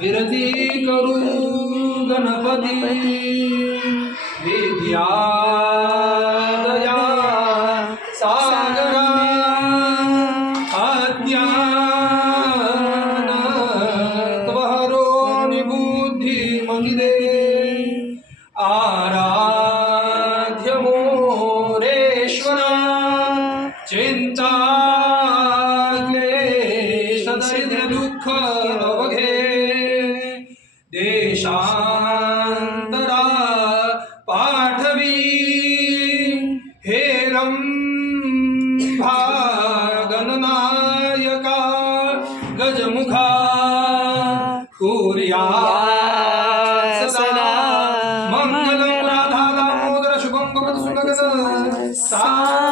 विरती करू गणपति। विद्या दया सागरा दुःख अवघे देशांतरा पाठवी। हे रंभा गणनायका गजमुखा कुर्यात् सदा मंगलं राधा दामोदर शुभं भवतु सुभगत सावधान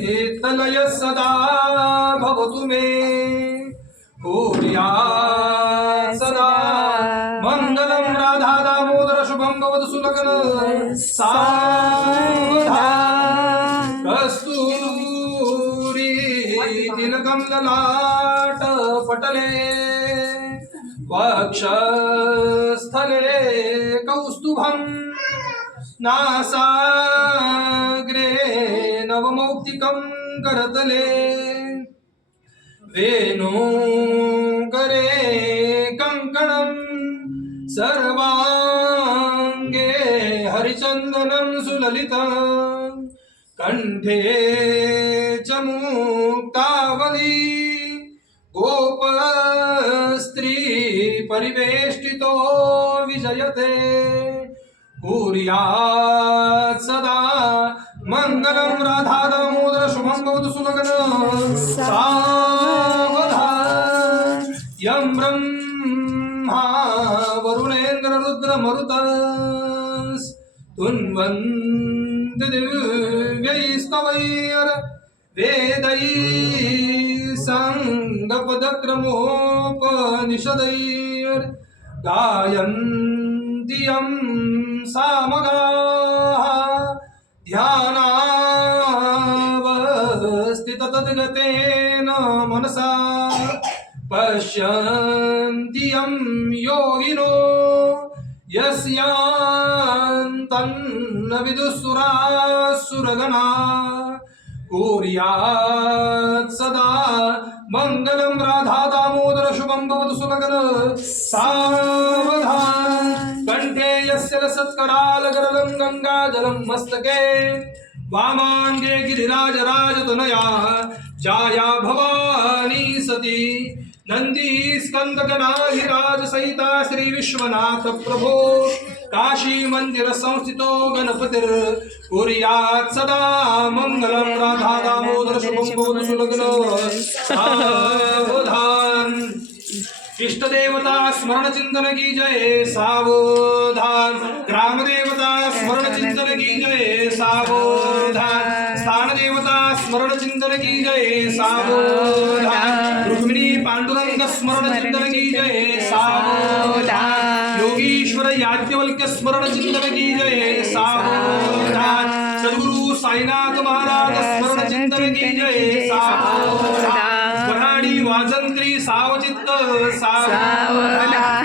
चित्तलय सदा भवतु मे। कुर्यात् सदा। मङ्गलं राधा दामोदर शुभं भवतु सुलग्न तिलकं ललाट पटले। वक्षस्थले कौस्तुभम् नासाग्रे नवमौक्तिकं करतले। वेणुकरे कङ्कणं सर्वाङ्गे हरिचन्दनं सुललितं। कण्ठे च मुक्तावली, गोपस्त्री परिवेष्टितो विजयते। कुर्यात् सदा मङ्गलं राधा दामोदर शुभं भवतु सुलग्न सावधान। यं ब्रह्मा वरुणेन्द्र रुद्र तुन्वन्ति दिव्यैस्तवैर्। वेदैः सङ्गपदक्रमोपनिषदैर्। गायन्ति यं सामगाः। तद्गतेन मनसा पश्यन्ति यं योगिनो यस्यान्तन्न विदुसुरासुरगणा कुर्यात् सदा मङ्गलं राधा दामोदर शुभं भवतु सुलगन सावधान। कण्ठे यस्य रसत्करालगरलं गङ्गाजलं मस्तके वामाङ्गे गिरिराजराजतनया जाया भवानी सती। नन्दी स्कन्दगणाधिराज सहिता श्री विश्वनाथ प्रभो काशी मंदिर संस्थितो गणपतिर। कुर्यात् सदा मंगलम राधा दामोदर शुभम भवतु सुलग्न। सावधान। इष्ट देवता स्मरण चिंतन की जय सावधान। ग्राम देवता स्मरण चिंतन की जय सावधान। स्थान देवता स्मरण चिंतन की जय सावधान रुक्मिणी पांडुरंग स्मरण चिंतन की जय सावधान योगीश्वर याज्ञवल्क्य स्मरण चिंतन की जय सावधान सद्गुरु साईनाथ महाराज स्मरण चिंतन की जय सावधान वराडी वाजंत्री सावचित्त सावधान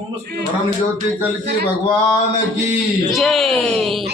परम ज्योति कल की भगवान की। जय।